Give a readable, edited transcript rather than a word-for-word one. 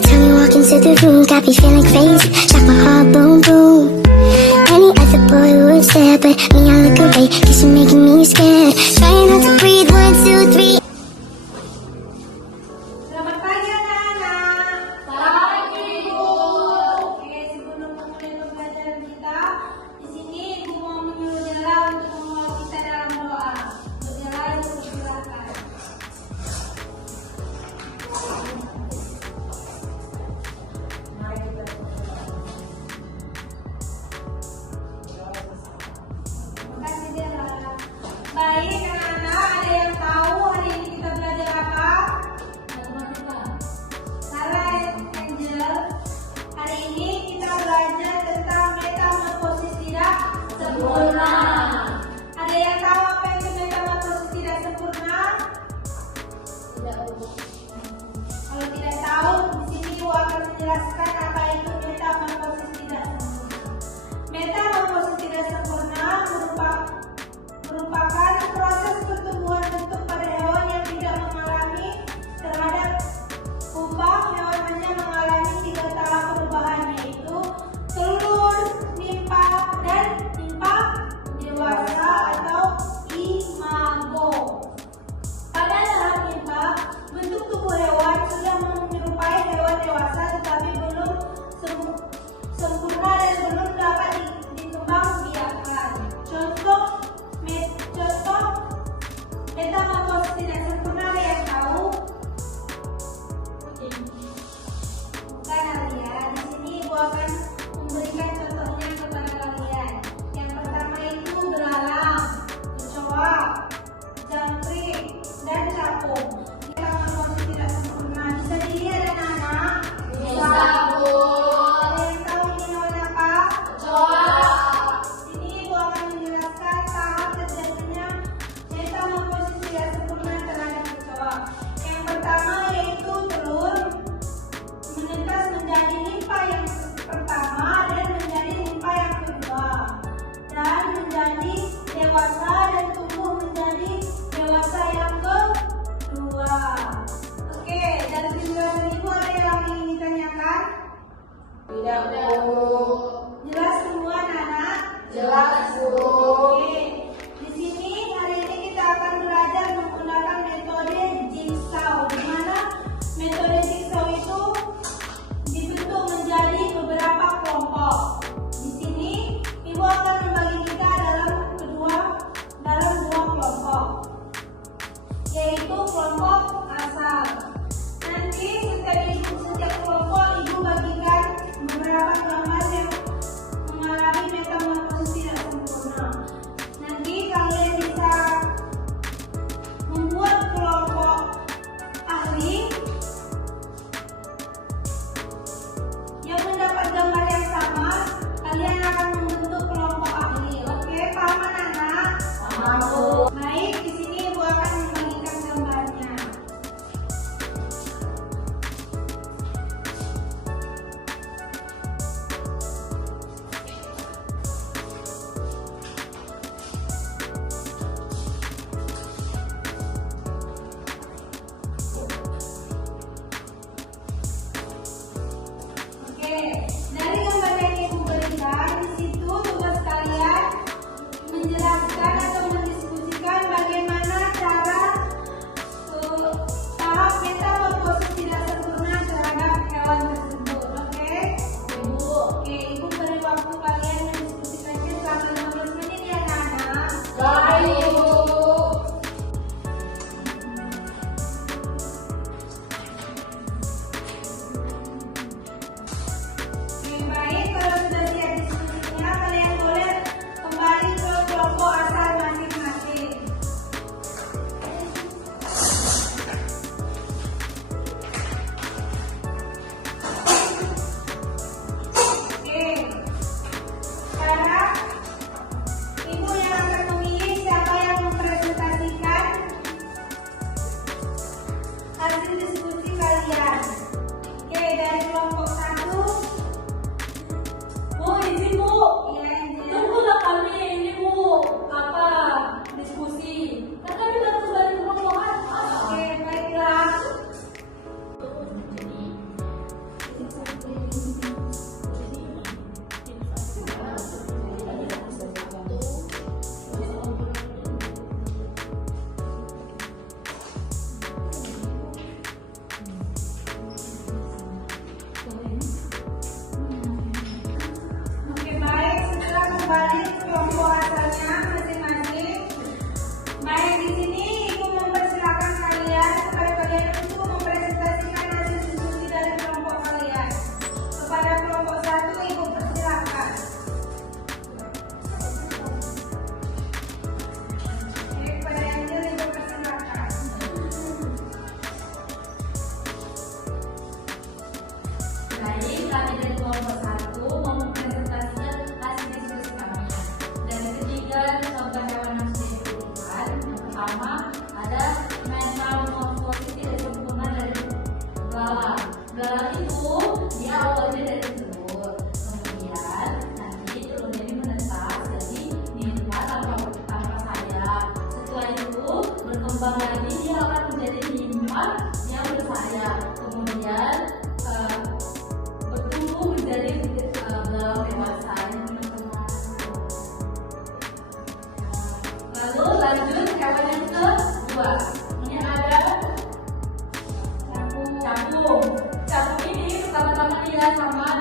Every time you walk into the room, got me feeling crazy. Shock my heart, boom, boom. Any other boy would stare, but me, I look away, cause you're making me scared. Trying not to breathe, 1, 2, 3. Selamat pagi anak-anak. Pagi, Bu. Oke, sebelum memulai pembelajaran kita, di sini Ibu mau menyuruh Dela untuk mengawal kita dalam doa. Untuk Dela yang dipersilakan. Mari kita berdoa. Terima kasih Dela. Baik anak-anak, ada yang tahu hari ini kita belajar apa? Salah Angel, hari ini kita belajar tentang metamorfosis tidak sempurna. Ada yang tahu apa itu metamorfosis tidak sempurna? Tidak, Bu. Kalau tidak tahu, di sini Ibu akan menjelaskan apa itu metamorfosis tidak sempurna. Metamorfosis tidak sempurna merupakan proses pertumbuhan bentuk pada hewan yang tidak mengalami terhadap ubah. Hewan hanya mengalami 3 tahap perubahan, yaitu telur, nimpa, dan nimpa dewasa atau imago. Pada tahap nimpa, bentuk tubuh hewan sudah menyerupai hewan dewasa tetapi belum sempurna dan belum dapat dikembangbiakkan. Contoh metamorfosis tidak sempurna, ada yang tahu? Bukan Alia. Di sini Ibu akan memberikan contohnya kepada kalian. Yang pertama itu belalang, kecoa, jangkrik, dan capung. Metamorfosis tidak sempurna. Bisa dilihat anak-anak? Bisa, Bu. Ada yang tahu ini hewan apa? Kecoa. Sini Ibu akan menjelaskan tahap terjadinya metamorfosis tidak sempurna terhadap kecoa. Yang pertama yaitu telur menetas menjadi nimpa yang pertama dan menjadi nimpa yang kedua, dan menjadi dewasa dan tumbuh menjadi dewasa yang kedua. Oke, dari penjelasan Ibu ada yang ingin ditanyakan? Tidak, Bu. Jelas semua anak-anak? Jelas, Bu. Oke. Di sini hari ini kita akan belajar menggunakan metode jigsaw, di mana metode jigsaw itu dibentuk menjadi beberapa kelompok. Di sini Ibu akan membagi kita dalam dua kelompok, yaitu kelompok asal. Nanti setiap kelompok Ibu bagikan beberapa gambar yang mengalami metamorfosis tidak sempurna. Nanti kalian bisa membuat kelompok ahli yang mendapat gambar yang sama. Kalian akan membentuk kelompok ahli. Oke, paham anak-anak? Paham, Bu. Baik, di sini Ibu akan membagikan gambarnya. Oke, dari gambar yang Ibu berikan, di situ tugas kalian menjelaskan atau mendiskusikan bagaimana cara tahap metamorfosis tidak sempurna terhadap hewan tersebut. Oke, Ibu. Oke, Ibu beri waktu kalian mendiskusikannya selama 15 menit ya anak-anak. Baik, Bu. Belalang itu dia awalnya dari telur, kemudian nanti telurnya ini menetas jadi nimfa tanpa sayap. Setelah itu berkembang lagi dia akan menjadi nimfa yang bersayap. Kemudian bertumbuh menjadi belalang dewasa yang teman-teman. Lalu lanjut hewan yang kedua. Ini ada capung. Capung ini pertama-tama dia sama